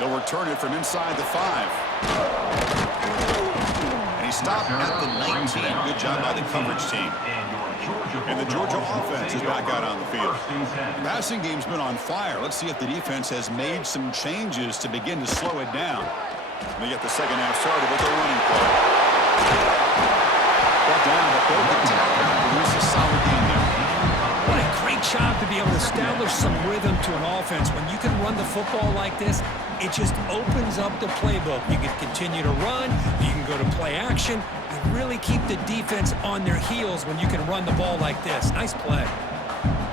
They'll return it from inside the 5. And he stopped at the 19. Good job by the coverage team. And the Georgia offense is back out on the field. The passing game's been on fire. Let's see if the defense has made some changes to begin to slow it down. And they get the second half started with a running play. Brought down, but both the tackle produce a solid game there. What a great job to be able to establish some rhythm to an offense. When you can run the football like this, it just opens up the playbook. You can continue to run. You can go to play action. You really keep the defense on their heels when you can run the ball like this. Nice play.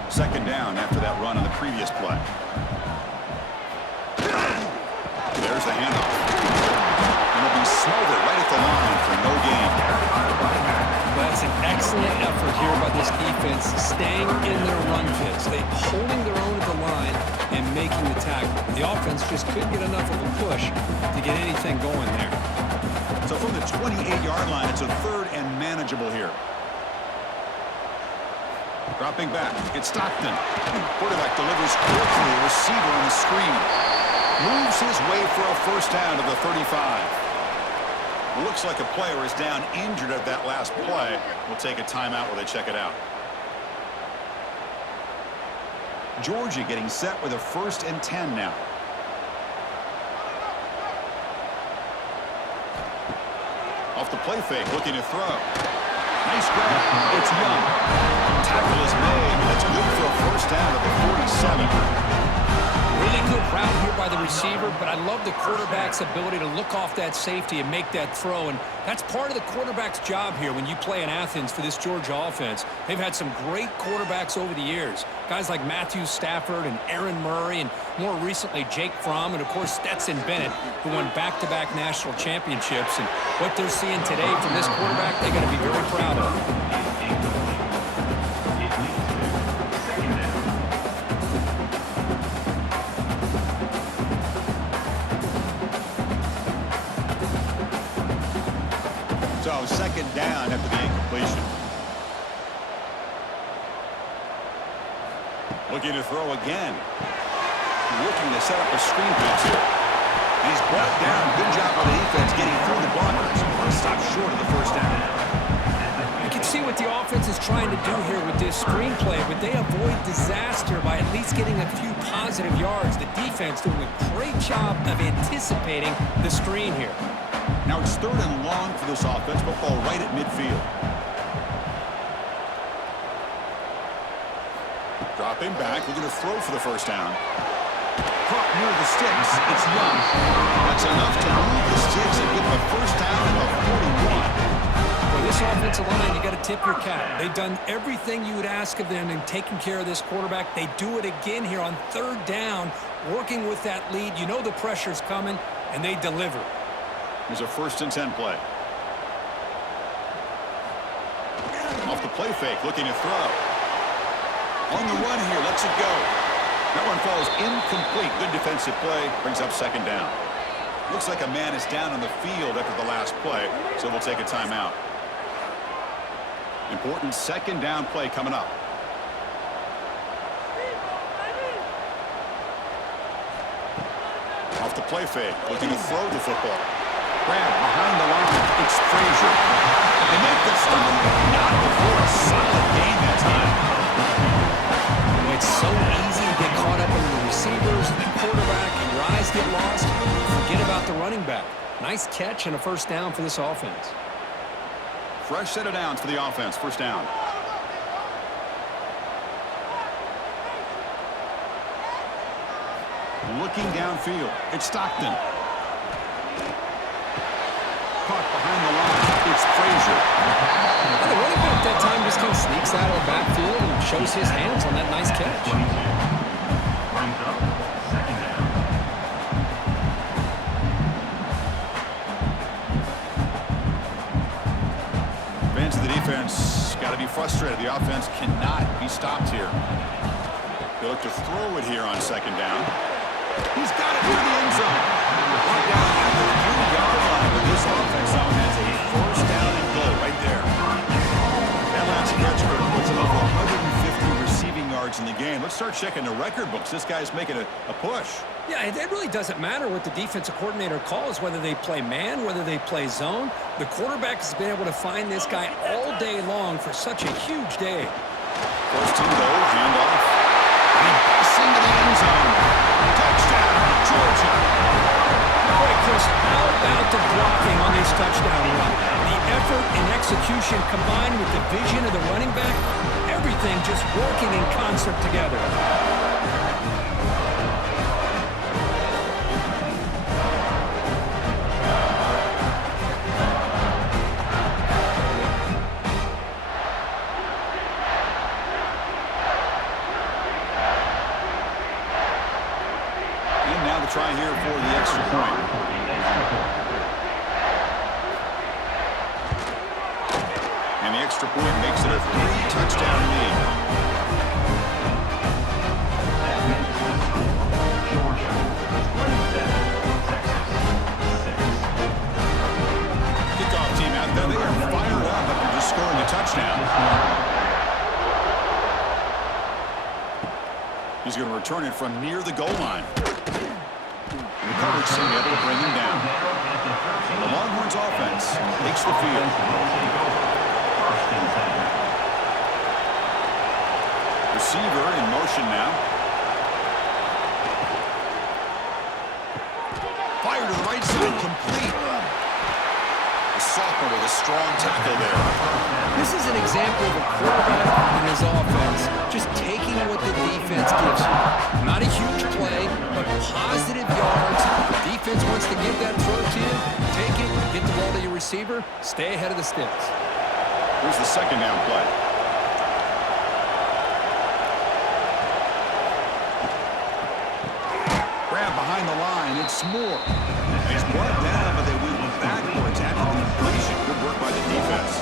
Second down after that run on the previous play. There's the handoff. And it'll be smothered right at the line for no gain. That's an excellent effort here by this defense, staying in their run fits. They're holding their own at the line and making the tackle. The offense just couldn't get enough of a push to get anything going there. So from the 28-yard line, it's a third and manageable here. Dropping back, it's Stockton. Quarterback delivers quickly. Receiver on the screen. Moves his way for a first down to the 35. Looks like a player is down injured at that last play. We'll take a timeout while they check it out. Georgia getting set with a 1st and 10 now. Off the play fake, looking to throw. Nice grab. It's Young. Tackle is made. That's good for a first down at the 47. Really good route here by the receiver, but I love the quarterback's ability to look off that safety and make that throw. And that's part of the quarterback's job here when you play in Athens for this Georgia offense. They've had some great quarterbacks over the years. Guys like Matthew Stafford and Aaron Murray, and more recently Jake Fromm, and of course Stetson Bennett, who won back-to-back national championships. And what they're seeing today from this quarterback, they're going to be very proud of. So second down after the incompletion. Looking to throw again. Looking to set up a screen pass here. He's brought down. Good job by the defense getting through the blockers. Stop short of the first down. You can see what the offense is trying to do here with this screenplay, but they avoid disaster by at least getting a few positive yards. The defense doing a great job of anticipating the screen here. Now it's 3rd and long for this offense. Football right at midfield. Dropping back. We're going to throw for the first down. Caught near the sticks. It's Young. That's enough to move the sticks and get the first down at the 41. For this offensive line, you got to tip your cap. They've done everything you would ask of them in taking care of this quarterback. They do it again here on 3rd down, working with that lead. You know the pressure's coming, and they deliver. Here's a 1st and 10 play. Off the play fake, looking to throw. On the run here, lets it go. That one falls incomplete. Good defensive play, brings up second down. Looks like a man is down on the field after the last play, so we'll take a timeout. Important second down play coming up. Off the play fake, looking to throw the football. Grab behind the line. It's Frazier. They make the stop. Not before a solid gain that time. It's so easy to get caught up in the receivers and the quarterback, and your eyes get lost. Forget about the running back. Nice catch and a first down for this offense. Fresh set of downs for the offense. First down. Looking downfield. It's Stockton. Caught behind the line. It's Frazier. And the running back that time just kind of sneaks out of the backfield and shows his hands on that nice catch. Fans of the defense got to be frustrated. The offense cannot be stopped here. They look to throw it here on second down. He's got it near the end zone. Brought down at the 3-yard line, but this offense now has a first down and goal right there. That last catch puts him up 150 receiving yards yards in the game. Let's start checking the record books. This guy's making a push. Yeah, it really doesn't matter what the defensive coordinator calls, whether they play man, whether they play zone. The quarterback has been able to find this guy all day long for such a huge day. First and goal, handoff. And he busts into the end zone. Touchdown, Georgia. Boy, Chris, how about the blocking on this touchdown run? The effort and execution combined with the vision of the running back, everything just working in concert together. Try here for the extra point. And the extra point makes it a 3-touchdown lead. Kickoff team out there. They are fired up after just scoring a touchdown. He's going to return it from near the goal line. The coverage team able to bring him down. The Longhorns offense takes the field. Receiver in motion now. Fire to the right side, complete. The sophomore with a strong tackle there. This is an example of a quarterback and his offense just taking what the defense gives you. Not a huge play, but positive yards. The defense wants to give that throw to you. Take it, get the ball to your receiver, stay ahead of the sticks. Here's the second down play. Grab behind the line, it's Moore. And he's brought down, but they went backwards after the completion. Good work by the defense.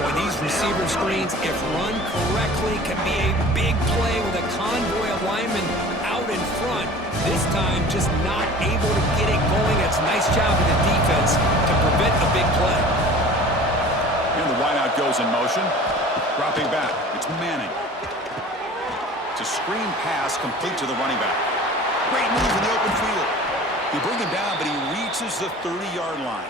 Boy, these receiver screens, if run correctly, can be a big play with a convoy of linemen out in front. This time, just not able to get it going. It's a nice job of the defense to prevent a big play. And the wideout goes in motion. Dropping back, it's Manning. It's a screen pass complete to the running back. Great move in the open field. You bring him down, but he reaches the 30-yard line.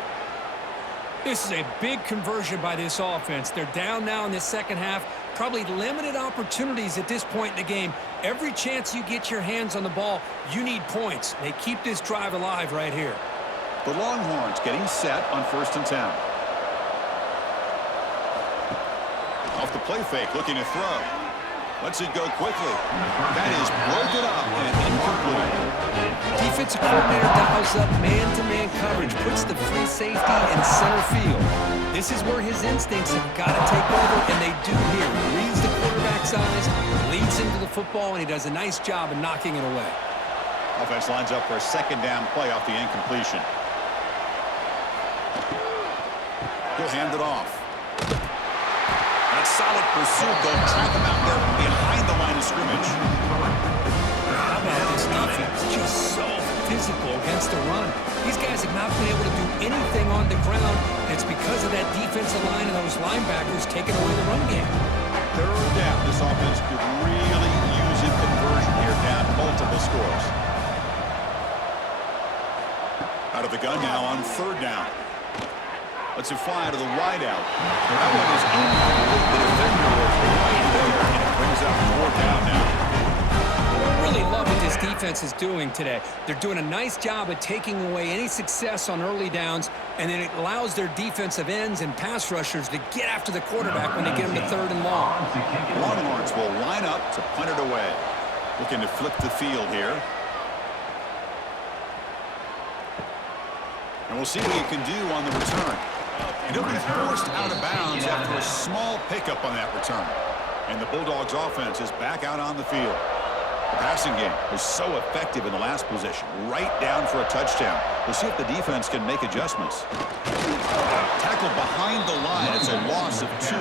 This is a big conversion by this offense. They're down now in the second half. Probably limited opportunities at this point in the game. Every chance you get your hands on the ball, you need points. They keep this drive alive right here. The Longhorns getting set on 1st and 10. Off the play fake, looking to throw. Lets it go quickly. That is broken up and incomplete. Defensive coordinator dials up man-to-man coverage, puts the free safety in center field. This is where his instincts have got to take over, and they do here. He reads the quarterback's eyes, leads into the football, and he does a nice job of knocking it away. Offense lines up for a second down play off the incompletion. He'll hand it off. That solid pursuit, they'll track him out there behind the line of scrimmage. How about this defense? Just so physical against the run. These guys have not been able to do anything on the ground, and it's because of that defensive line and those linebackers taking away the run game. Third down. This offense could really use a conversion here, down multiple scores. Out of the gun now on 3rd down. Lets it fly to the wideout. That one is incomplete. The defender was right there, and it brings up 4th down now. Really love what this defense is doing today. They're doing a nice job of taking away any success on early downs, and then it allows their defensive ends and pass rushers to get after the quarterback when they get him to 3rd and long. Longhorns will line up to punt it away. Looking to flip the field here. And we'll see what he can do on the return. And he'll be forced out of bounds after a small pickup on that return. And the Bulldogs offense is back out on the field. The passing game was so effective in the last possession, right down for a touchdown. We'll see if the defense can make adjustments. Tackled behind the line. It's a loss of 2.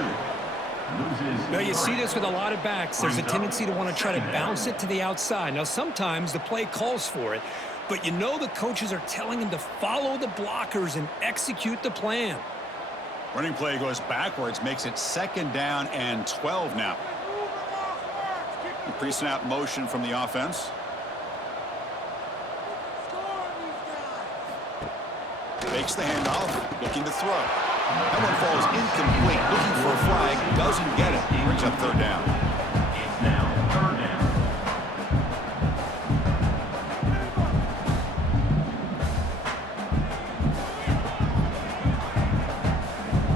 Now, you see this with a lot of backs. There's a tendency to want to try to bounce it to the outside. Now, sometimes the play calls for it, but you know the coaches are telling them to follow the blockers and execute the plan. Running play goes backwards, makes it 2nd down and 12 now. Pre-snap motion from the offense. Fakes the handoff, looking to throw. That one falls incomplete, looking for a flag, doesn't get it. Brings up third down. It's now third down.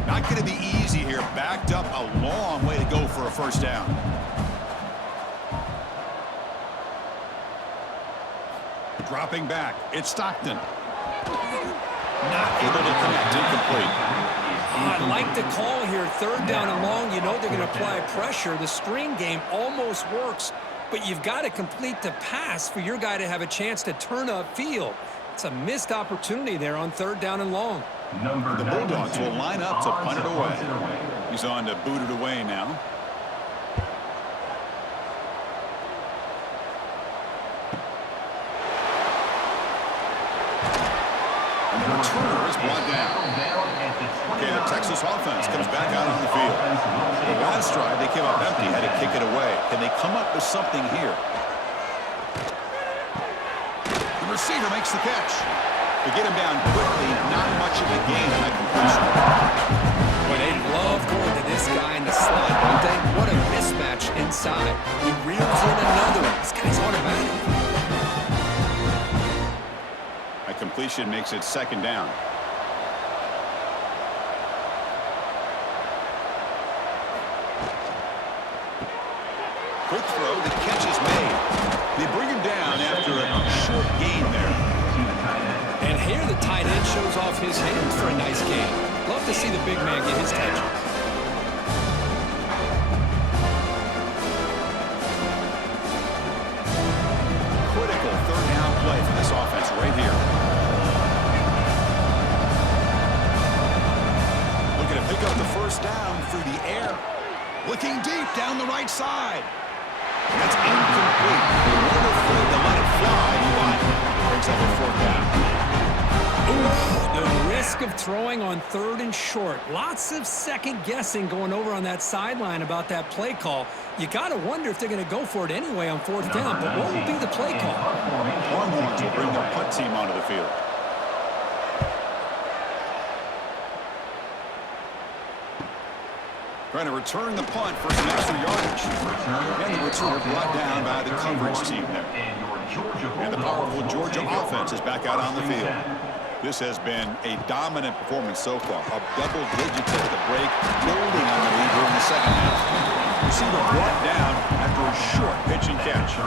Not going to be easy here. Backed up a long way to go for a first down. Dropping back, it's Stockton. Not able to connect, incomplete. I like the call here. Third down and long, you know they're going to apply pressure. The screen game almost works, but you've got to complete the pass for your guy to have a chance to turn upfield. It's a missed opportunity there on third down and long. The Bulldogs will line up to punt it away. He's on to boot it away now. And the returner is brought down. Okay, the Texas offense comes back out on the field. The last drive, they came up empty, had to kick it away. Can they come up with something here? The receiver makes the catch. To get him down quickly, not much of a gain on that completion. But they love going to this guy in the slot, don't they? What a mismatch inside. He reels in another one. This guy's automatic. That completion makes it second down. Quick throw, the catch is made. They bring him down after a short gain there. And here the tight end shows off his hands for a nice game. Love to see the big man get his touches. Critical third down play for this offense right here. Looking to pick up the first down through the air. Looking deep down the right side. That's incomplete. They weren't afraid to let it fly, but brings up a fourth down. Oof, the risk of throwing on third and short. Lots of second guessing going over on that sideline about that play call. You got to wonder if they're going to go for it anyway on fourth down, but what will be the play call? Longhorns will bring their punt team onto the field. Trying to return the punt for some extra yardage. And the returner brought down by the coverage team there. And the powerful Georgia offense is back out on the field. This has been a dominant performance so far. Up double digits at the break, building on the lead here in the second half. Receiver brought down after a short pitch and catch.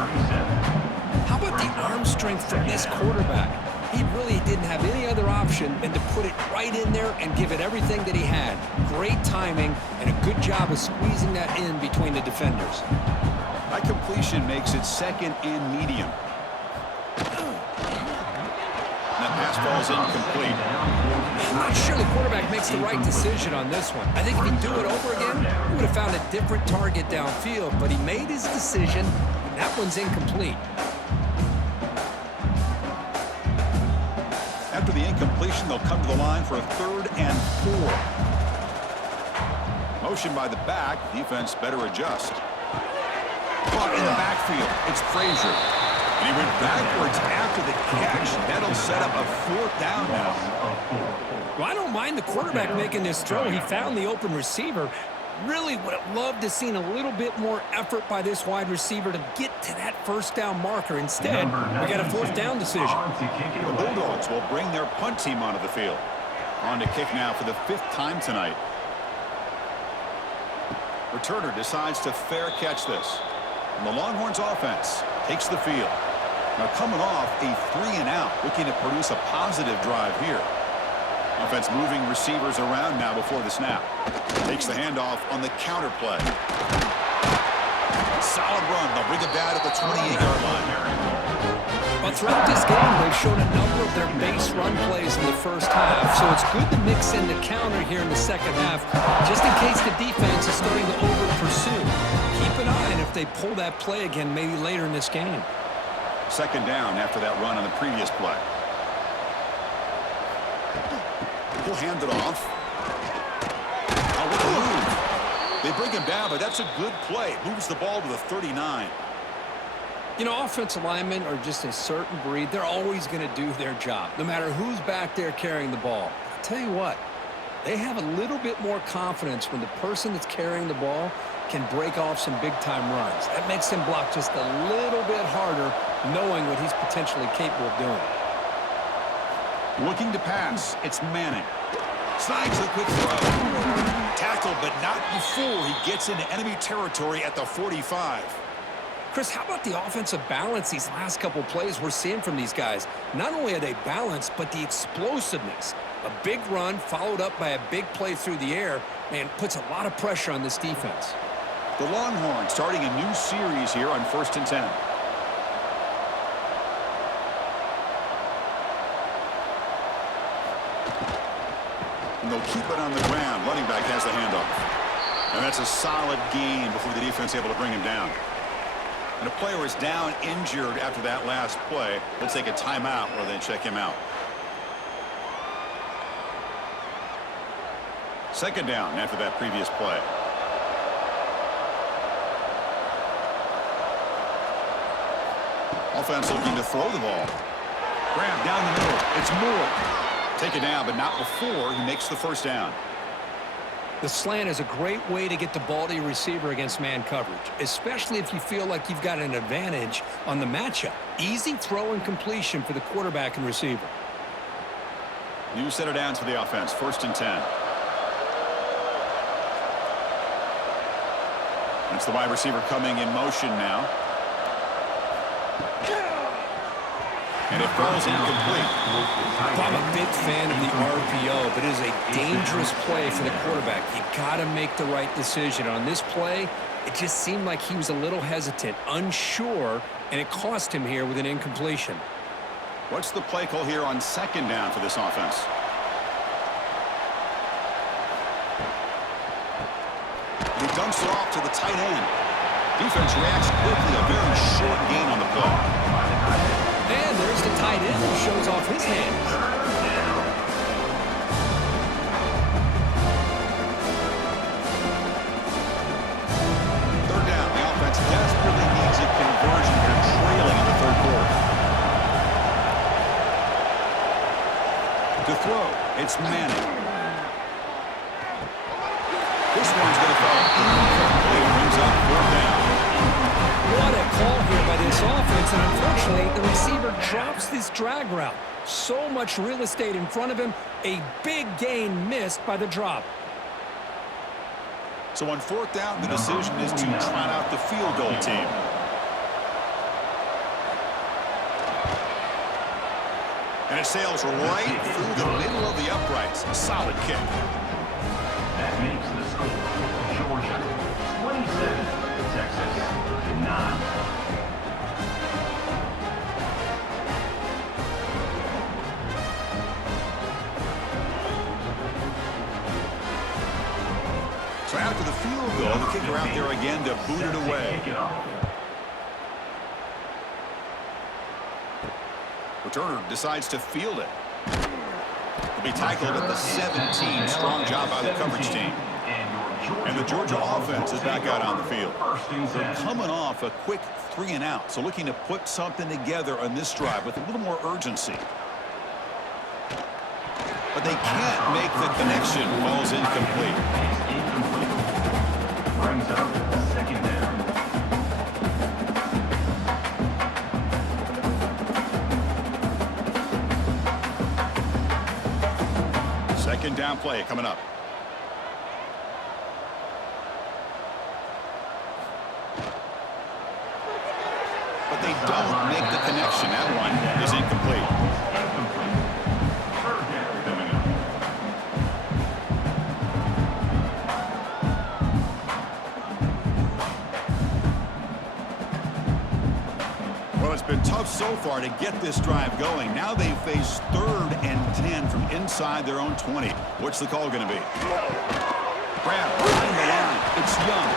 How about the arm strength from this quarterback? He really didn't have any other option than to put it right in there and give it everything that he had. Great timing and a good job of squeezing that in between the defenders. That completion makes it second and medium. That pass falls incomplete. I'm not sure the quarterback makes the right decision on this one. I think if he'd do it over again, he would have found a different target downfield, but he made his decision, and that one's incomplete. After the incompletion, they'll come to the line for a 3rd and 4. Motion by the back. Defense better adjust. Caught in the backfield. It's Frazier. And he went backwards after the catch. That'll set up a 4th down now. Well, I don't mind the quarterback making this throw. He found the open receiver. Really would have loved to seen a little bit more effort by this wide receiver to get to that first down marker. Instead, we got a 4th down decision. The Bulldogs will bring their punt team onto the field. On to kick now for the 5th time tonight. Returner decides to fair catch this. And the Longhorns offense takes the field. Now coming off a 3-and-out, looking to produce a positive drive here. Offense moving receivers around now before the snap. Takes the handoff on the counter play. Solid run. They'll bring it down at the 28-yard line. But throughout this game, they've shown a number of their base run plays in the first half, so it's good to mix in the counter here in the second half, just in case the defense is starting to over-pursue. Keep an eye on if they pull that play again maybe later in this game. Second down after that run on the previous play. He'll hand it off. Oh, what a move. They bring him down, but that's a good play. Moves the ball to the 39. You know, offensive linemen are just a certain breed. They're always going to do their job, no matter who's back there carrying the ball. I'll tell you what, they have a little bit more confidence when the person that's carrying the ball can break off some big-time runs. That makes him block just a little bit harder, knowing what he's potentially capable of doing. Looking to pass. It's Manning. Slides the quick throw. Tackled, but not before he gets into enemy territory at the 45. Chris, how about the offensive balance these last couple plays we're seeing from these guys? Not only are they balanced, but the explosiveness. A big run followed up by a big play through the air, man, puts a lot of pressure on this defense. The Longhorns starting a new series here on 1st and 10. And they'll keep it on the ground. Running back has the handoff. And that's a solid gain before the defense able to bring him down. And a player is down injured after that last play. We'll take a timeout where they check him out. Second down after that previous play. Offense looking to throw the ball. Grab down the middle. It's Moore. Take it down, but not before he makes the first down. The slant is a great way to get the ball to your receiver against man coverage, especially if you feel like you've got an advantage on the matchup. Easy throw and completion for the quarterback and receiver. New set of downs for the offense. 1st and 10. That's the wide receiver coming in motion now. And it falls incomplete. I'm a big fan of the RPO, but it is a dangerous play for the quarterback. You got to make the right decision. On this play, it just seemed like he was a little hesitant, unsure, and it cost him here with an incompletion. What's the play call here on 2nd down for this offense? He dumps it off to the tight end. Defense reacts quickly. A very short gain on the play. And there's the tight end who shows off his hands. Third down. The offense desperately needs a conversion. They're trailing in the 3rd quarter. To throw, it's Manning. This one's going to fall incomplete. Brings up 4th down. What a call here by this offense, and unfortunately, the receiver drops this drag route. So much real estate in front of him, a big gain missed by the drop. So on 4th down, the decision is to trot out the field goal team. And it sails right through the middle of the uprights. A solid kick. That makes the score Georgia 27, Texas 9. So after the field goal, the kicker out there again to boot it away. Returner decides to field it. He'll be tackled at the 17. Strong job by the coverage team. And the Georgia offense is back out on the field. They're coming off a quick 3 and out, so looking to put something together on this drive with a little more urgency. But they can't make the connection. Ball's incomplete. Brings up 2nd down. Second down play coming up. But they don't make the connection. That one is incomplete. Third down coming up. Well, it's been tough so far to get this drive going. Now they face 3rd and 10 from inside their own 20. What's the call going to be? Grab behind the line. It's Young.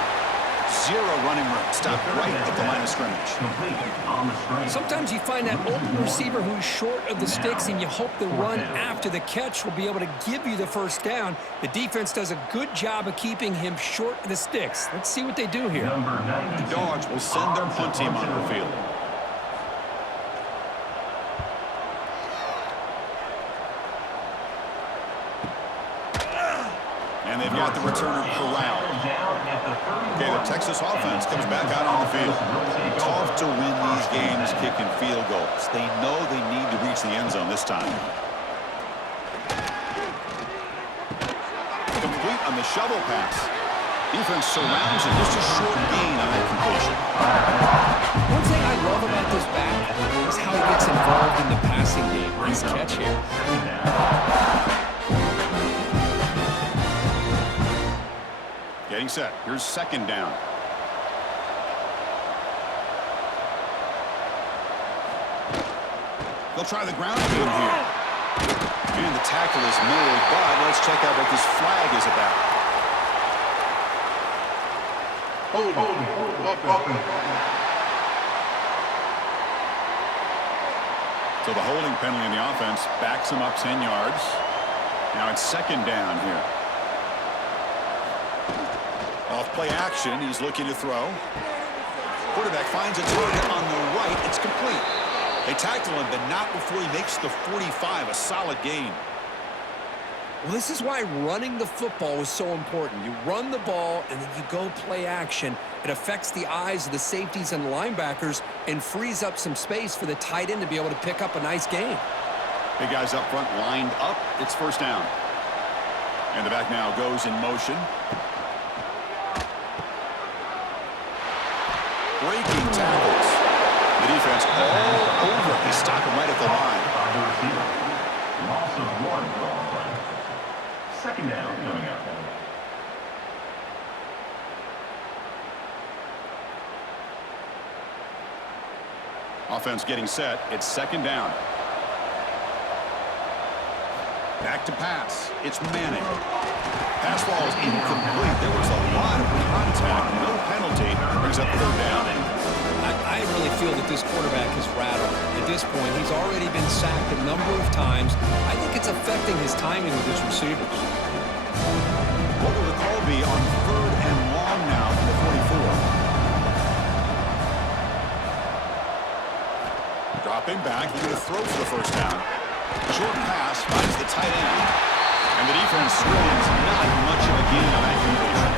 0 running room. Stop right at the line of scrimmage. Complete on the screen. Sometimes you find that open receiver who's short of the sticks, and you hope the run after the catch will be able to give you the first down. The defense does a good job of keeping him short of the sticks. Let's see what they do here. Number 90. The Dogs will send their punt team on the field. And they've got the returner corralled. Okay, the Texas offense comes back out on the field. Tough to win these games kicking field goals. They know they need to reach the end zone this time. Complete on the shovel pass. Defense surrounds it. Just a short gain on that completion. One thing I love about this back is how he gets involved in the passing game. Nice catch here. Getting set. Here's second down. They'll try the ground game here. And the tackle is made, but let's check out what this flag is about. So the holding penalty in the offense backs him up 10 yards. Now it's second down here. Off play action, he's looking to throw. Quarterback finds a target on the right. It's complete. They tackle him, but not before he makes the 45, a solid gain. Well, this is why running the football is so important. You run the ball, and then you go play action. It affects the eyes of the safeties and linebackers and frees up some space for the tight end to be able to pick up a nice gain. Big guys up front lined up. It's first down. And the back now goes in motion. Breaking tackles. The defense all over. They stop him right at the line. Loss of one. Second down coming up. Offense getting set. It's second down. Back to pass. It's Manning. Pass ball is incomplete. There was a lot of contact. No penalty. Brings up third down. I really feel that this quarterback is rattled. At this point, he's already been sacked a number of times. I think it's affecting his timing with his receivers. What will the call be on third and long now from the 44? Dropping back. He's going to throw for the first down. Short pass finds the tight end. And the defense wins not much of a gain on that completion.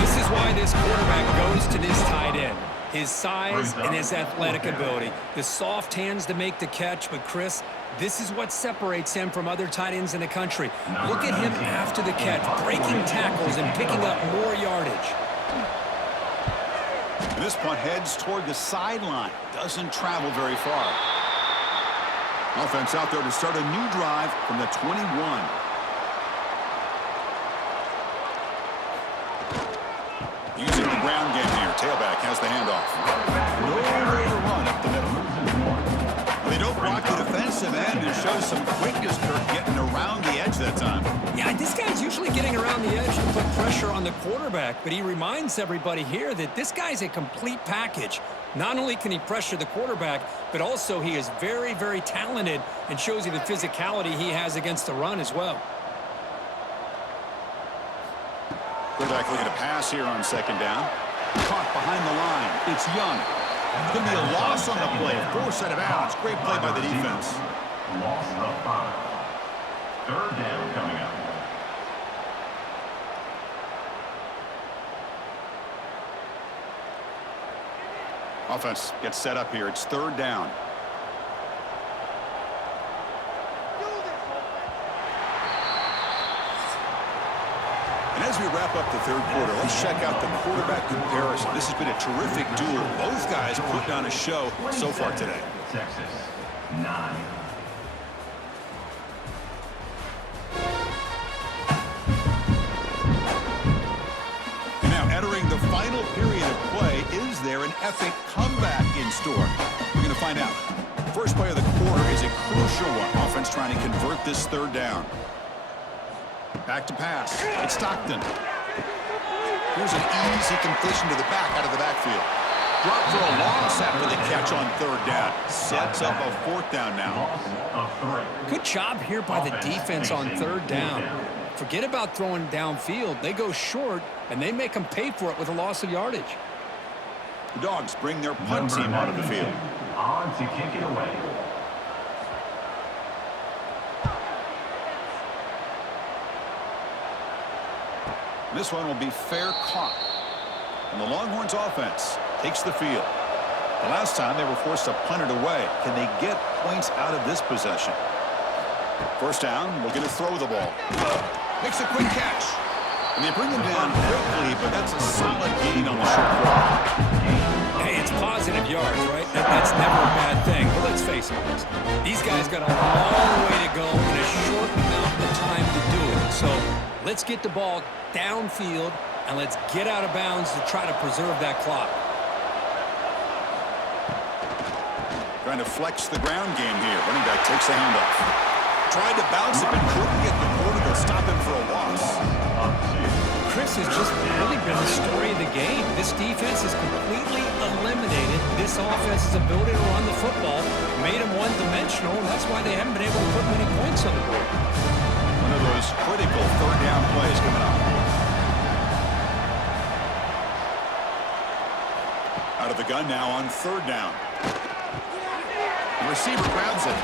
This is why this quarterback goes to this tight end. His size and his athletic ability. The soft hands to make the catch, but Chris, this is what separates him from other tight ends in the country. Look at him after the catch, breaking tackles and picking up more yardage. And this punt heads toward the sideline. Doesn't travel very far. Offense out there to start a new drive from the 21. Using the ground game here. Tailback has the handoff. No way to run up the middle. They don't block the defensive end and shows some quickness, Kirk, getting around the edge that time. Yeah, this guy's usually getting around the edge to put pressure on the quarterback, but he reminds everybody here that this guy's a complete package. Not only can he pressure the quarterback, but also he is very, very talented and shows you the physicality he has against the run as well. Quarterback looking to pass here on second down. Caught behind the line. It's Young. It's going to be a loss on the play. Forced out of bounds. Great play by the defense. Loss of 5. Third down coming up. Offense gets set up here. It's third down. And as we wrap up the third quarter, let's check out the quarterback comparison. This has been a terrific duel. Both guys put on a show so far today. Texas, 9. And now entering the final period of play, is there an epic comeback in store? We're going to find out. First play of the quarter is a crucial one. Offense trying to convert this third down. Back to pass. It's Stockton. Here's an easy completion to the back out of the backfield. Drop for a loss after the catch on third down. Sets up a fourth down now. Good job here by the defense on third down. Forget about throwing downfield. They go short, and they make them pay for it with a loss of yardage. The Dogs bring their punt team onto the field. On to kick it away. This one will be fair caught. And the Longhorns offense takes the field. The last time they were forced to punt it away. Can they get points out of this possession? First down, looking to throw the ball. Makes a quick catch. And they bring him down quickly, but that's a solid gain on the short throw. Hey, it's positive yards, right? That's never a bad thing. But let's face it, these guys got a long way to go in a short amount of time to do it. So let's get the ball downfield, and let's get out of bounds to try to preserve that clock. Trying to flex the ground game here. Running back takes the handoff. Tried to bounce it, but couldn't get the quarter to stop him for a loss. Chris has just really been the story of the game. This defense has completely eliminated this offense's ability to run the football, made them one-dimensional, and that's why they haven't been able to put many points on the board. One of those critical third down plays coming up. Out of the gun now on third down. The receiver grabs it.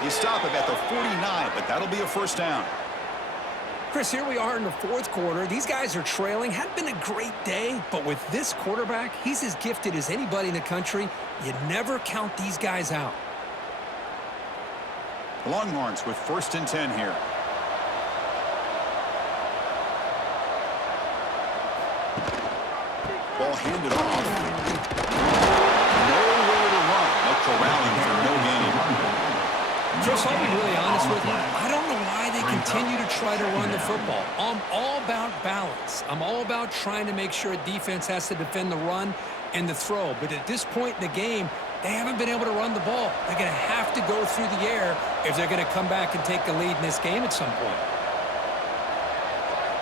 They stop him at the 49, but that'll be a first down. Chris, here we are in the fourth quarter. These guys are trailing. Hadn't been a great day, but with this quarterback, he's as gifted as anybody in the country. You never count these guys out. The Longhorns with 1st and 10 here. Ball handed off. Nowhere to run. No corralling for no gain. Chris, I'll be really honest with you. I don't know why they continue to try to run the football. I'm all about balance. I'm all about trying to make sure a defense has to defend the run and the throw. But at this point in the game, they haven't been able to run the ball. They're going to have to go through the air if they're going to come back and take the lead in this game at some point.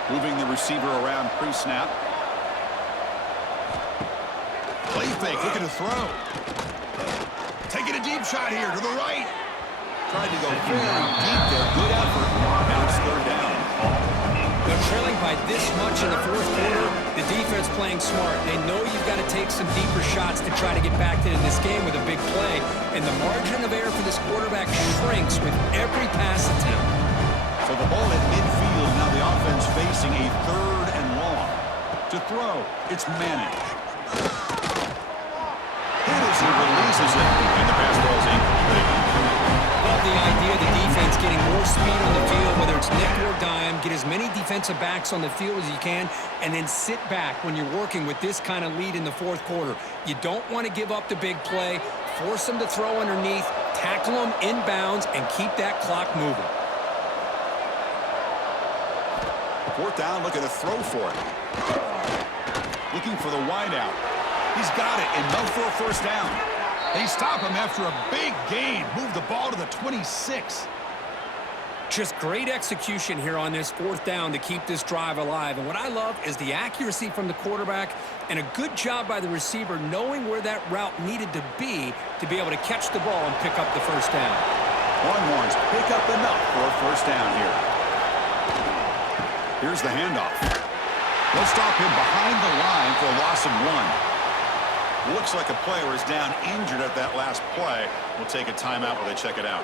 Moving the receiver around pre-snap. Play fake, looking to throw. Taking a deep shot here to the right. Tried to go very deep there. Good effort. Now it's third down. They're trailing by this much in the fourth quarter. The defense playing smart. They know you've got to take some deeper shots to try to get back into this game with a big play. And the margin of error for this quarterback shrinks with every pass attempt. So the ball at midfield. Now the offense facing a third and long. To throw, it's Manning. Hit as he releases it. And the pass ball is incomplete. Love the idea of the defense getting more speed on the field, whether it's nickel or dime, get as many defensive backs on the field as you can, and then sit back when you're working with this kind of lead in the fourth quarter. You don't want to give up the big play, force them to throw underneath, tackle them inbounds, and keep that clock moving. Fourth down, looking to throw for it. Looking for the wideout. He's got it, enough for a first down. They stop him after a big gain. Move the ball to the 26. Just great execution here on this fourth down to keep this drive alive. And what I love is the accuracy from the quarterback and a good job by the receiver knowing where that route needed to be able to catch the ball and pick up the first down. Longhorns pick up enough for a first down here. Here's the handoff. They'll stop him behind the line for a loss of 1. Looks like a player is down injured at that last play. We'll take a timeout while they check it out.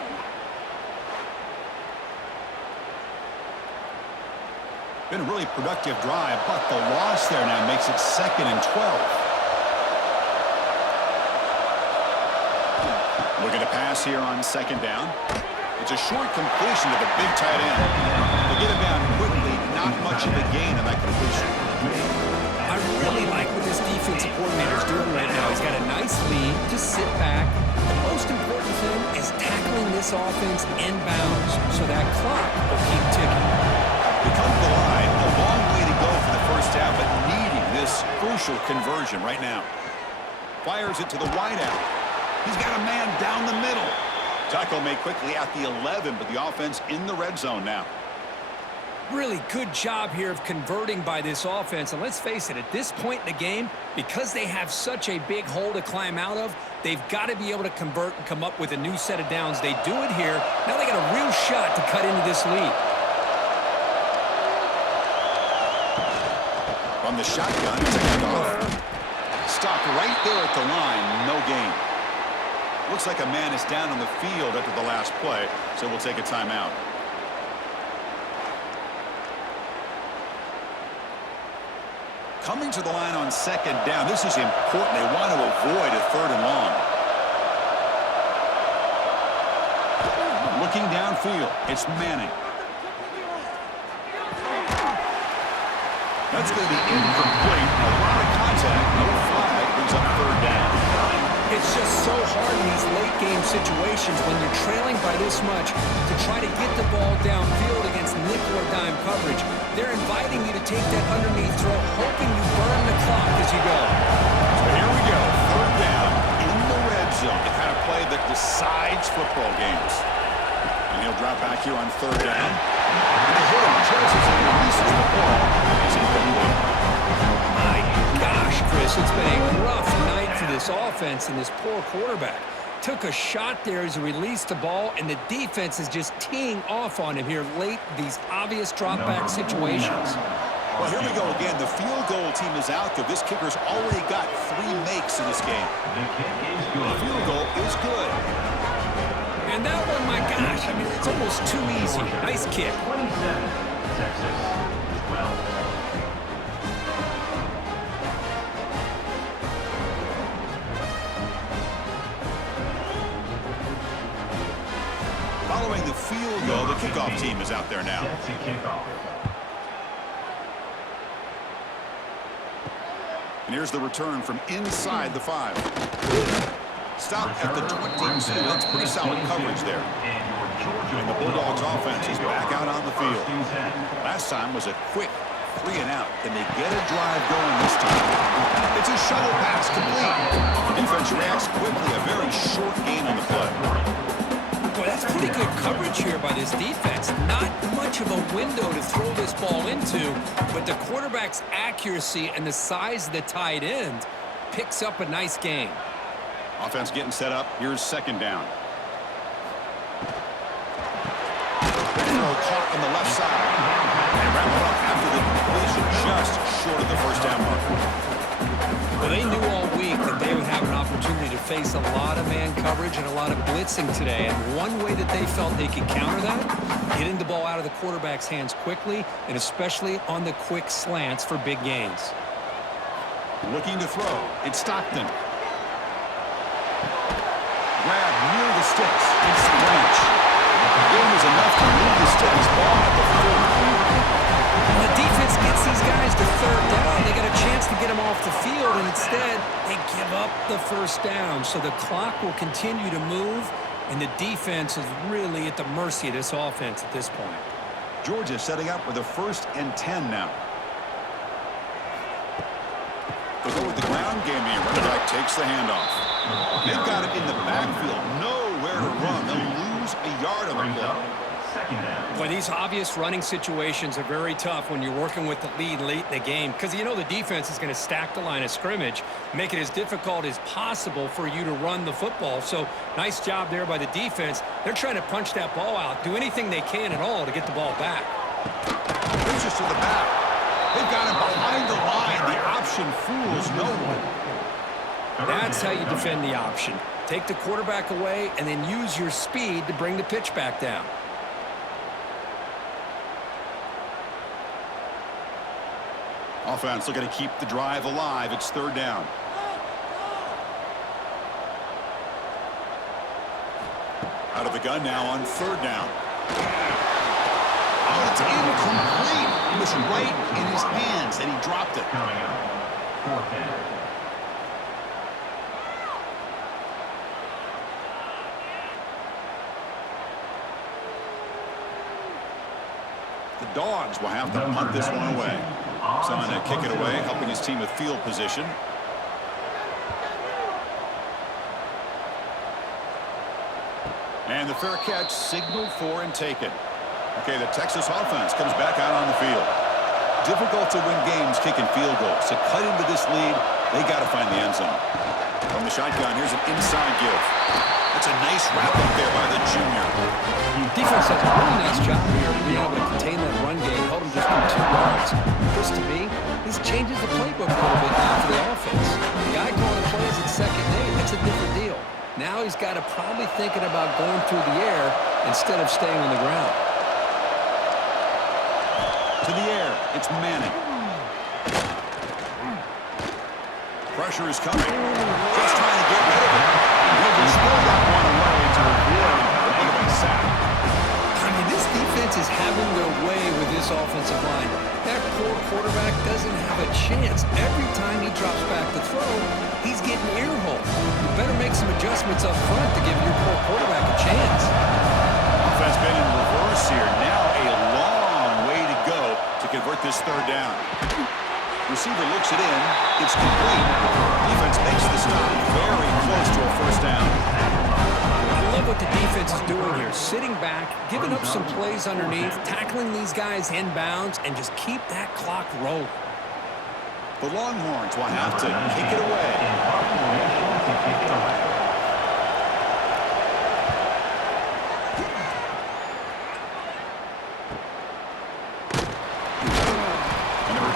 Been a really productive drive, but the loss there now makes it 2nd and 12. Looking to pass here on 2nd down. It's a short completion to the big tight end. They get him down quickly, not much of a gain on that completion. I really like what this defensive coordinator is doing right now. He's got a nice lead. Just sit back. The most important thing is tackling this offense inbounds so that clock will keep ticking. They come to the line, a long way to go for the first down, but needing this crucial conversion right now. Fires it to the wideout. He's got a man down the middle. Tackle made quickly at the 11, but the offense in the red zone now. Really good job here of converting by this offense. And let's face it, at this point in the game, because they have such a big hole to climb out of, they've got to be able to convert and come up with a new set of downs. They do it here. Now they got a real shot to cut into this lead. From the shotgun, it's a handoff. Stopped right there at the line, no gain. Looks like a man is down on the field after the last play, so we'll take a timeout. Coming to the line on second down. This is important. They want to avoid a third and long. Looking downfield. It's Manning. That's going to be incomplete. A lot of contact. No flag. Brings up third down. It's just so hard in these late-game situations when you're trailing by this much to try to get the ball downfield against nickel or dime coverage. They're inviting you to take that underneath throw, hoping you burn the clock as you go. So here we go. Third down in the red zone. The kind of play that decides football games. And he'll drop back here on third down. And they hit him just as he releases the ball. It's incomplete. My gosh, Chris, it's been a rough night for this offense and this poor quarterback. Took a shot there as he released the ball, and the defense is just teeing off on him here late, these obvious drop-back situations. Well, here we go again. The field goal team is out there. This kicker's already got 3 makes in this game. The field goal is good. And that one, my gosh, I mean, it's almost too easy. Nice kick. 27, Texas 12. Following the field goal, the kickoff team is out there now. That's a kickoff. And here's the return from inside the 5. Stop at the 22. That's pretty solid coverage there. And the Bulldogs offense is back out on the field. Last time was a quick 3 and out. Can they get a drive going this time? It's a shuttle pass complete. Defense reacts quickly. A very short gain on the play. Boy, that's pretty good coverage here by this defense. Not much of a window to throw this ball into, but the quarterback's accuracy and the size of the tight end picks up a nice gain. Offense getting set up. Here's second down. Throw caught on the left side. And wrap it up after the completion, just short of the first down mark. Well, they knew all week that they would have an opportunity to face a lot of man coverage and a lot of blitzing today. And one way that they felt they could counter that, getting the ball out of the quarterback's hands quickly, and especially on the quick slants for big gains. Looking to throw. It's Stockton. Grab near the sticks. It's Branch. The game was enough to move the sticks. Ball at the 4. Well, the defense gets these guys to third down. They got a chance to get them off the field, and instead they give up the first down. So the clock will continue to move, and the defense is really at the mercy of this offense at this point. Georgia setting up with a 1st and 10 now. They go with the ground game here. Running back takes the handoff. They've got it in the backfield. Nowhere to run. They'll lose a yard on the play. Well, these obvious running situations are very tough when you're working with the lead late in the game because you know the defense is going to stack the line of scrimmage, make it as difficult as possible for you to run the football. So nice job there by the defense. They're trying to punch that ball out, do anything they can at all to get the ball back. Pushes to the back. They've got him behind the line. The option fools no one. That's how you defend the option. Take the quarterback away and then use your speed to bring the pitch back down. Offense looking to keep the drive alive. It's third down. Out of the gun now on third down. Oh, it's incomplete. It was right in his hands, and he dropped it. Coming up, 4th down. The Dogs will have to punt this one away. Someone to kick it away, helping his team with field position. And the fair catch signaled for and taken. Okay, the Texas offense comes back out on the field. Difficult to win games kicking field goals. To cut into this lead, they got to find the end zone. From the shotgun, here's an inside give. That's a nice wrap up there by the junior. Defense does a really nice job here being able to contain that run game, held them just on 2 yards. Chris, to me, this changes the playbook a little bit now for the offense. The guy calling plays at second and 8, that's a different deal. Now he's got to probably thinking about going through the air instead of staying on the ground. To the air, it's Manning. Pressure is coming. Just trying to get rid of it. He'll just throw that one away to avoid the runaway sack. I mean, this defense is having their way with this offensive line. That poor quarterback doesn't have a chance. Every time he drops back to throw, he's getting earholed. You better make some adjustments up front to give your poor quarterback a chance. Offense been in reverse here. Now a long way to go to convert this third down. Receiver looks it in. It's complete. Defense makes the stop very close to a first down. I love what the defense is doing here. Sitting back, giving up some plays underneath, tackling these guys inbounds, and just keep that clock rolling. The Longhorns will have to kick it away.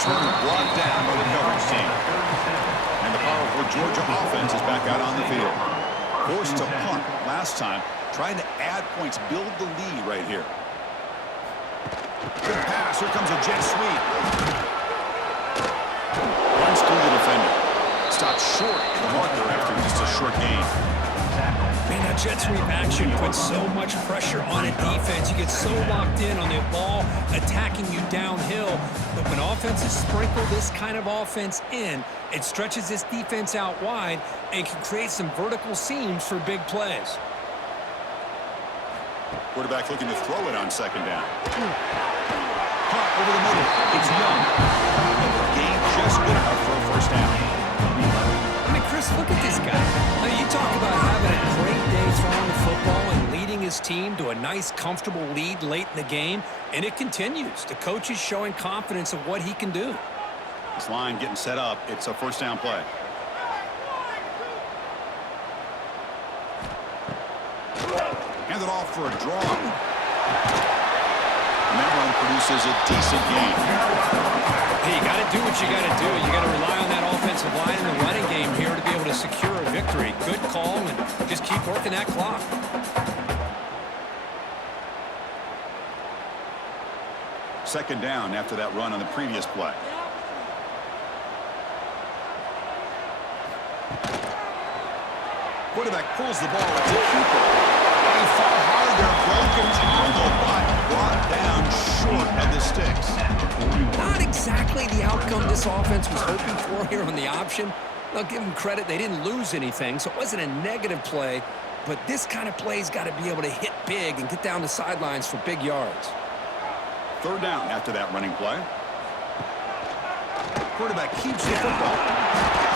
Brought down by the coverage team. And the powerful Georgia offense is back out on the field. Forced to punt last time, trying to add points, build the lead right here. Good pass. Here comes a jet sweep. Runs through the defender. Stopped short of the marker after just a short gain. Man, that jet sweep action puts so much pressure on a defense. You get so locked in on the ball attacking you downhill. But when offenses sprinkle this kind of offense in, it stretches this defense out wide and can create some vertical seams for big plays. Quarterback looking to throw it on second down. Caught over the middle. It's Young. And the game just good enough for a first down. I mean, Chris, look at this guy. Now, you talk about having a great day throwing the football and leading his team to a nice, comfortable lead late in the game, and it continues. The coach is showing confidence of what he can do. This line getting set up. It's a first down play. Hand it off for a draw. And that one produces a decent gain. Hey, you got to do what you got to do. You got to rely on that offensive line in the running game here to be able to secure a victory. Good call, and just keep working that clock. Second down after that run on the previous play. Quarterback pulls the ball. It's a keeper. He fought hard there. Broken tackle, but brought down short of the sticks. Not exactly the outcome this offense was hoping for here on the option. I'll give them credit. They didn't lose anything, so it wasn't a negative play. But this kind of play's got to be able to hit big and get down the sidelines for big yards. Third down after that running play. Quarterback keeps the football.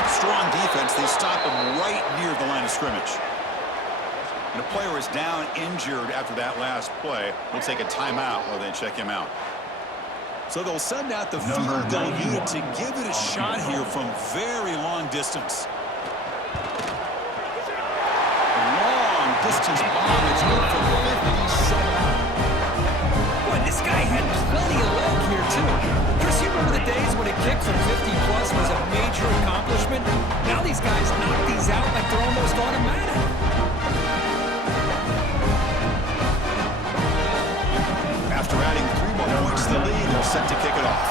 Strong defense. They stop him right near the line of scrimmage. And a player is down injured after that last play. We'll take a timeout while they check him out. So they'll send out the field goal unit to give it a shot here from very long distance. A long distance bomb. It's good for 57. Boy, this guy had plenty of leg here, too. Chris, you remember the days when a kick from 50-plus was a major accomplishment? Now these guys knock these out like they're almost automatic. After adding 3 more points to the lead, they're set to kick it off.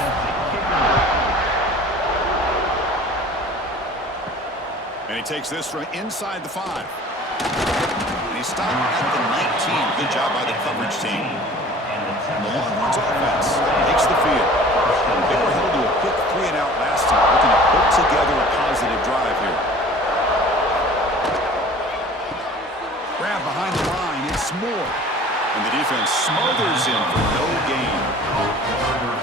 And he takes this from inside the 5. And he stopped at the 19. Good job by the coverage team. And the Longhorns offense takes the field. They were held to a quick 3-and-out last time, looking to put together a positive drive here. Grab behind the line. It's Moore. And the defense smothers him for no gain.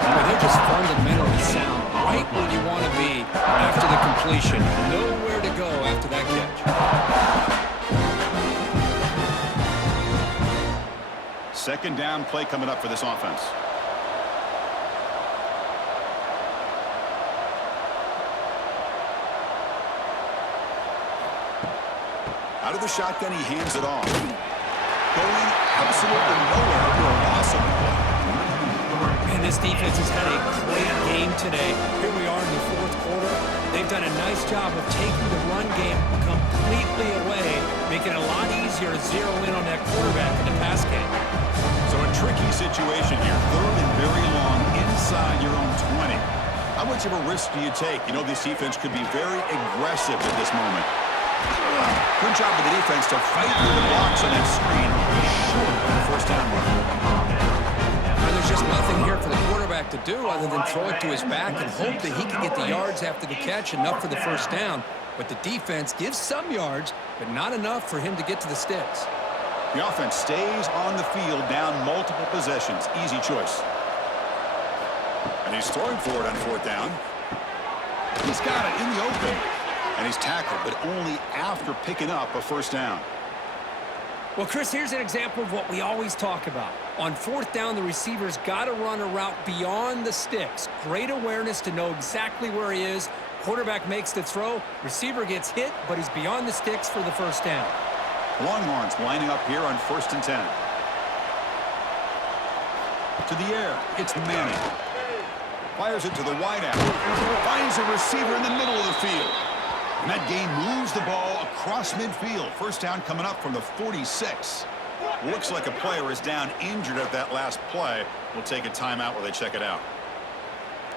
Well, they're just fundamentally sound, right where you want to be after the completion. Nowhere to go after that catch. Second down play coming up for this offense. Out of the shotgun, he hands it off. Going absolutely nowhere for a loss of the play. Man, this defense has had a great game today. Here we are in the fourth quarter. They've done a nice job of taking the run game completely away, making it a lot easier to zero in on that quarterback in the pass game. So a tricky situation here. Third and very long inside your own 20. How much of a risk do you take? You know, this defense could be very aggressive at this moment. Good job of the defense to fight through the blocks on that screen. Short of the first down mark. And there's just nothing here for the quarterback to do other than throw it to his back and hope that he can get the yards after the catch, enough for the first down. But the defense gives some yards, but not enough for him to get to the sticks. The offense stays on the field down multiple possessions. Easy choice. And he's throwing for it on fourth down. He's got it in the open. And he's tackled, but only after picking up a first down. Well, Chris, here's an example of what we always talk about. On fourth down, the receiver's got to run a route beyond the sticks. Great awareness to know exactly where he is. Quarterback makes the throw. Receiver gets hit, but he's beyond the sticks for the first down. Longhorns lining up here on 1st and 10. To the air, it's Manning. Fires it to the wideout. Finds a receiver in the middle of the field. And that game moves the ball across midfield. First down coming up from the 46. Looks like a player is down injured at that last play. We'll take a timeout while they check it out.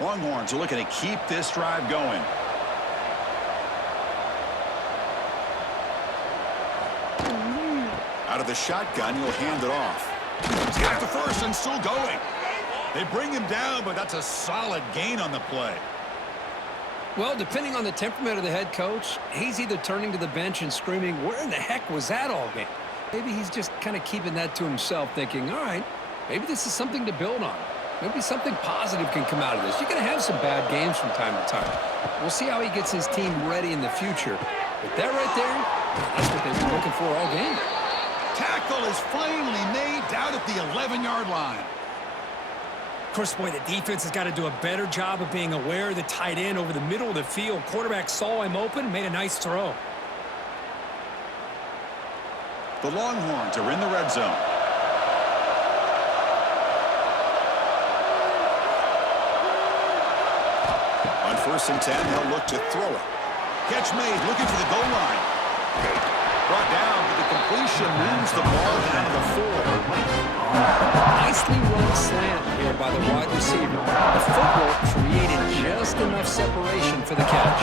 Longhorns are looking to keep this drive going. Out of the shotgun, he'll hand it off. He's got the first and still going. They bring him down, but that's a solid gain on the play. Well, depending on the temperament of the head coach, he's either turning to the bench and screaming, where in the heck was that all game? Maybe he's just kind of keeping that to himself, thinking, all right, maybe this is something to build on. Maybe something positive can come out of this. You're going to have some bad games from time to time. We'll see how he gets his team ready in the future. But that right there, that's what they've been looking for all game. Tackle is finally made down at the 11-yard line. Of course, boy, the defense has got to do a better job of being aware of the tight end over the middle of the field. Quarterback saw him open, made a nice throw. The Longhorns are in the red zone. On 1st and 10, they'll look to throw it. Catch made, looking for the goal line. Brought down, but the completion moves the ball down to the 4. Nicely run slant here by the wide receiver. The footwork created just enough separation for the catch.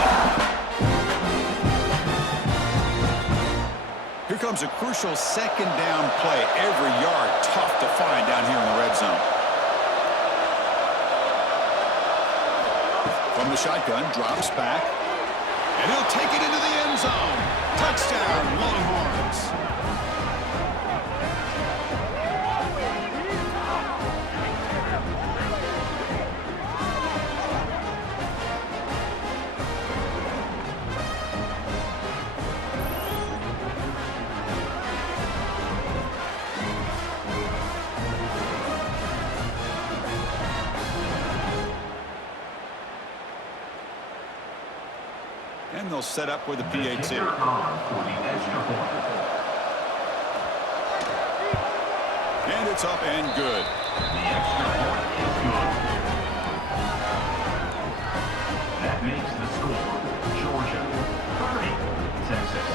Here comes a crucial second down play. Every yard tough to find down here in the red zone. From the shotgun, drops back. And he'll take it into the end zone. Touchdown, Longhorns. And they'll set up with a PAT. And it's up and good. The extra point is good. That makes the score Georgia 30, Texas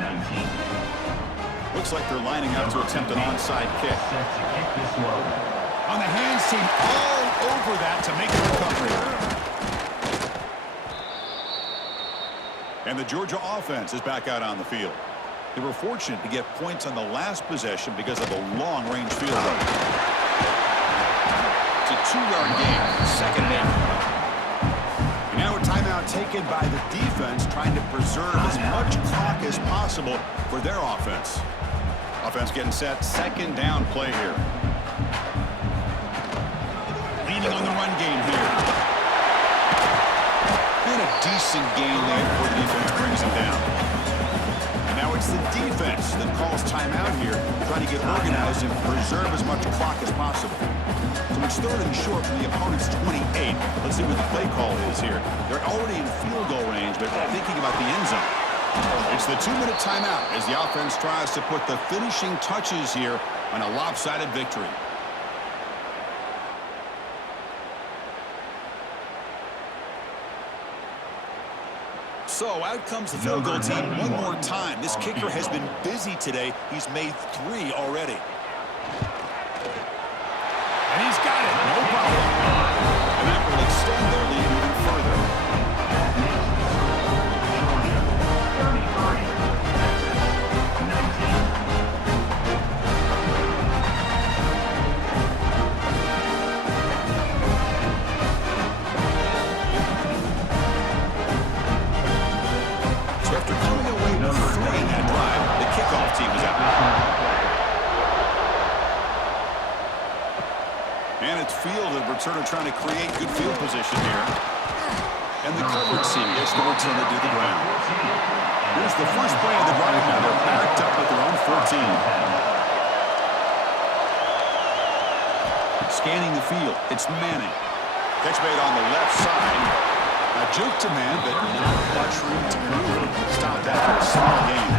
19. Looks like they're lining up to attempt an onside kick. Set to kick this one. On the hands team, all over that to make the recovery. And the Georgia offense is back out on the field. They were fortunate to get points on the last possession because of a long-range field goal. It's a 2-yard gain, second and 8. And now a timeout taken by the defense, trying to preserve as much clock as possible for their offense. Offense getting set, second down play here. Leaning on the run game here. And a decent gain there before the defense brings him down. And now it's the defense that calls timeout here, trying to get organized and preserve as much clock as possible. So it's 3rd and short from the opponent's 28. Let's see what the play call is here. They're already in field goal range, but thinking about the end zone. It's the 2-minute timeout as the offense tries to put the finishing touches here on a lopsided victory. So out comes the field goal team one more time. This kicker has been busy today. He's made 3 already. And he's got it. No problem. And that will extend their lead even further. So after coming away with 3 in that drive, the kickoff team is out. And it's field, and returner trying to create good field position here. And the coverage team gets the returner to the ground. Here's the first play of the drive now. They're backed up at their own 14. Scanning the field, it's Manning. Catch made on the left side. A juke to man, but not much room to maneuver. Stopped after a small gain.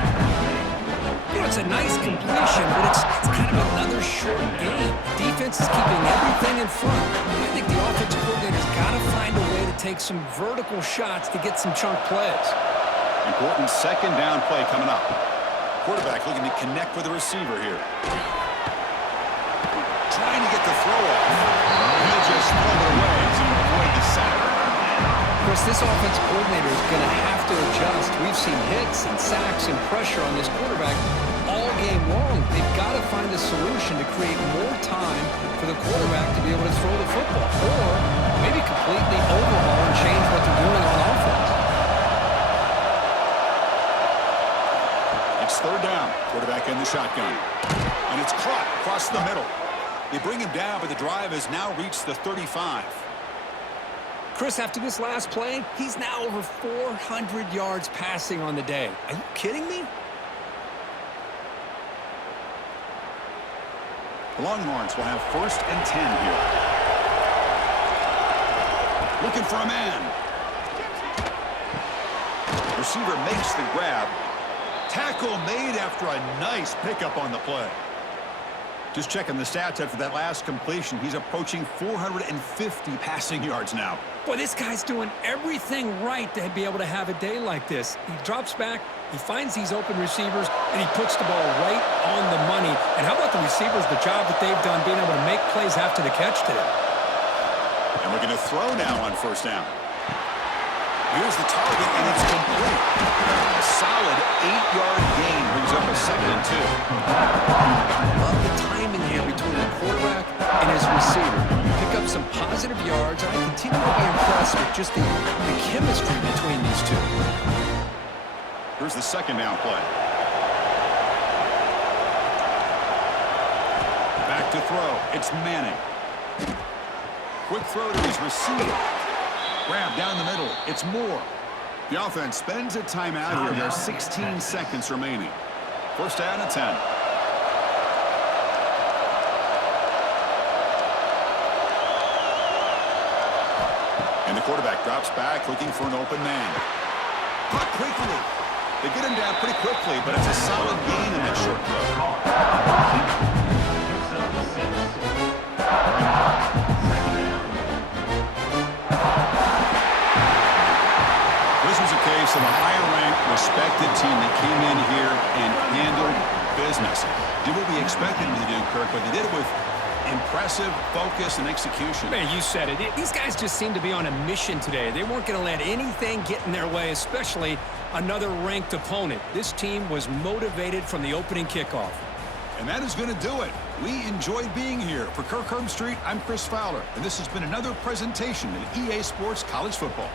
You know, it's a nice completion, but it's kind of another short game. Defense is keeping everything in front. I think the offensive coordinator's got to find a way to take some vertical shots to get some chunk plays. Important second down play coming up. Quarterback looking to connect with the receiver here. Trying to get the throw off. He'll just throw it away as he avoids the sack. Of course, this offensive coordinator is going to have to adjust. We've seen hits and sacks and pressure on this quarterback all game long. They've got to find a solution to create more time for the quarterback to be able to throw the football, or maybe completely overhaul and change what they're doing on offense. It's third down. Quarterback in the shotgun. And it's caught across the middle. They bring him down, but the drive has now reached the 35. Chris, after this last play, he's now over 400 yards passing on the day. Are you kidding me? The Longhorns will have 1st and 10 here. Looking for a man. Receiver makes the grab. Tackle made after a nice pickup on the play. Just checking the stats after that last completion. He's approaching 450 passing yards now. Boy, this guy's doing everything right to be able to have a day like this. He drops back, he finds these open receivers, and he puts the ball right on the money. And how about the receivers, the job that they've done being able to make plays after the catch today? And we're going to throw now on 1st down. Here's the target, and it's complete. A solid 8-yard gain brings up a 2nd and 2. Love the timing here between the quarterback and his receiver. Pick up some positive yards, and I continue to be impressed with just the chemistry between these two. Here's the 2nd down play. Back to throw. It's Manning. Quick throw to his receiver. Grab down the middle. It's Moore. The offense spends a timeout here. There are 16 seconds remaining. 1st down and 10. And the quarterback drops back looking for an open man. Caught quickly. They get him down pretty quickly, but it's a solid gain in that short throw. This was a case of a higher-ranked, respected team that came in here and handled business. Did what we expected them to do, Kirk, but they did it with impressive focus and execution. Man, you said it. These guys just seem to be on a mission today. They weren't going to let anything get in their way, especially another ranked opponent. This team was motivated from the opening kickoff. And that is going to do it. We enjoyed being here. For Kirk Herbstreit, I'm Chris Fowler, and this has been another presentation of EA Sports College Football.